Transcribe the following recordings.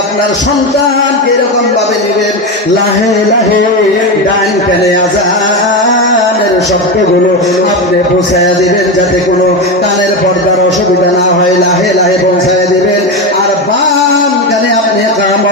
আপনার সন্তান এরকম ভাবে নেবেন লাহে লাহে ডান কানে আজানের শব্দগুলো আপনি পৌঁছায় দিবেন, যাতে কোনো কানের পর্দার অসুবিধা না হয়, লাহে লাহে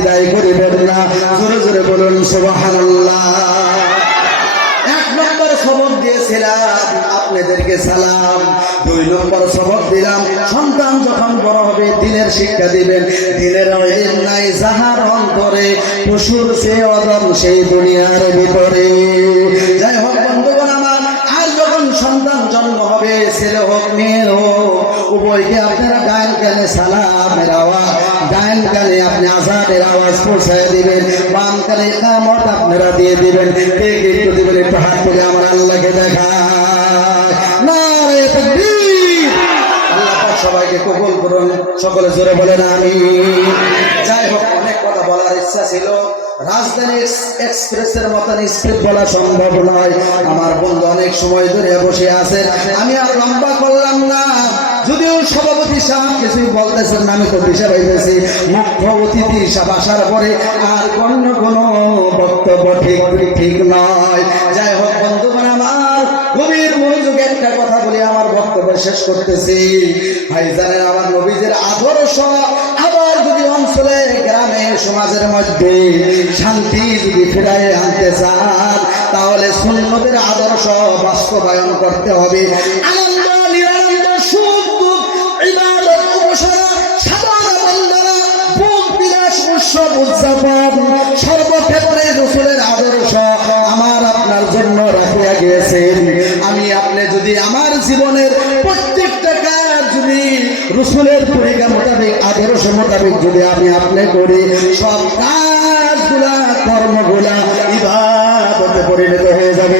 বিদায় করিবেন না। জোরে জোরে বলুন এক নম্বর সবক দিয়েছিলাম, আপনাদেরকে সালাম। দুই নম্বর সবক দিলাম, সন্তান যখন বড় হবে, দিনের শিক্ষা দিবেন। দিনের নাই, যাহার অন্তরে পশুর সে অদম, সেই দুনিয়ার ভিতরে। যাই হোক, বন্ধুগণ আমার আর যখন সন্তান জন্ম হবে, ছেলে হোক, মেয়ে হোক, উভয়কে আপনারা গায়ন কানে সালামের আওয়াজ গায়ন কানে আপনি আজানের আওয়াজ পৌঁছায় দিবেন, বাম কানে কামত আপনারা দিয়ে দিবেন। কে দিবেন, একটু হাত তুলে আমার আল্লাহকে দেখা সবাইকে কবুল করুন, সকলে জোরে বলেন আমি যাই হোক, অনেক কথা বলার ইচ্ছা ছিল। রাজধানী এক্সপ্রেসের মতন স্পিড বলা সম্ভব নয়। আমার বন্ধু অনেক সময় ধরে বসে আছেন। আমি আর লম্বা করলাম না। যদিও সভাপতি সাহেব কিছুই বলতেছেন আমি তো হিসাব হইতেছি। মুখ্য অতিথি হিসাব আসার পরে আর অন্য কোনো বক্তব্য ঠিক ঠিক নয়। যাই হোক, বন্ধুগণ, আমার গভীর মনোযোগে একটা কথা বলে আমার বক্তব্য শেষ করতেছি। ভাই জানেন আমার নবীদের আদর্শ আবার যদি অঞ্চলে, গ্রামে, সমাজের মধ্যে শান্তি যদি ফিরাই আনতে চান, তাহলে সুন্নতের আদর্শ বাস্তবায়ন করতে হবে। আনন্দ সর্বক্ষেত্রে রসুলের আদর্শ আমার আপনার জন্য রাখিয়া গিয়েছেন। আমি আপনি যদি আমার জীবনের প্রত্যেকটা কাজ যদি রসুলের তরিকা মোতাবেক, আদর্শ মোতাবেক যদি আমি আপনি করি, সব কাজগুলা, কর্মগুলা ইবাদতে পরিণত হয়ে যাবে।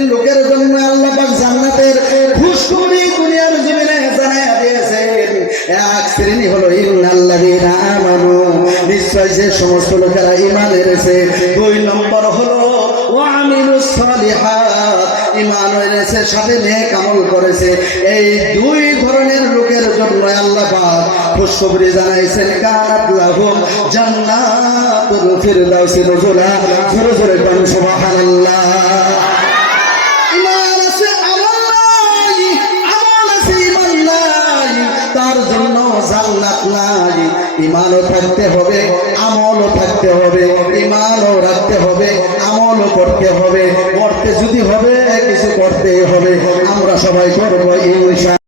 এক শ্রেণি হলো নিশ্চয় যে সমস্ত লোকেরা ঈমান এনেছে, দুই নম্বর হলো ঈমান এনেছে, সাথে নেক আমল করেছে। এই দুই ধরনের লোকের জন্য আল্লাহ পাক খুশখবরি জানাইছেন, কানাত লাহুম জান্নাতুল ফিরদাউসি নুজুলা। জোরে নাই। ইমানও থাকতে হবে, আমলও থাকতে হবে ইমানও রাখতে হবে, আমলও করতে হবে। করতে যদি হবে, কিছু করতে হবে। আমরা সবাই করব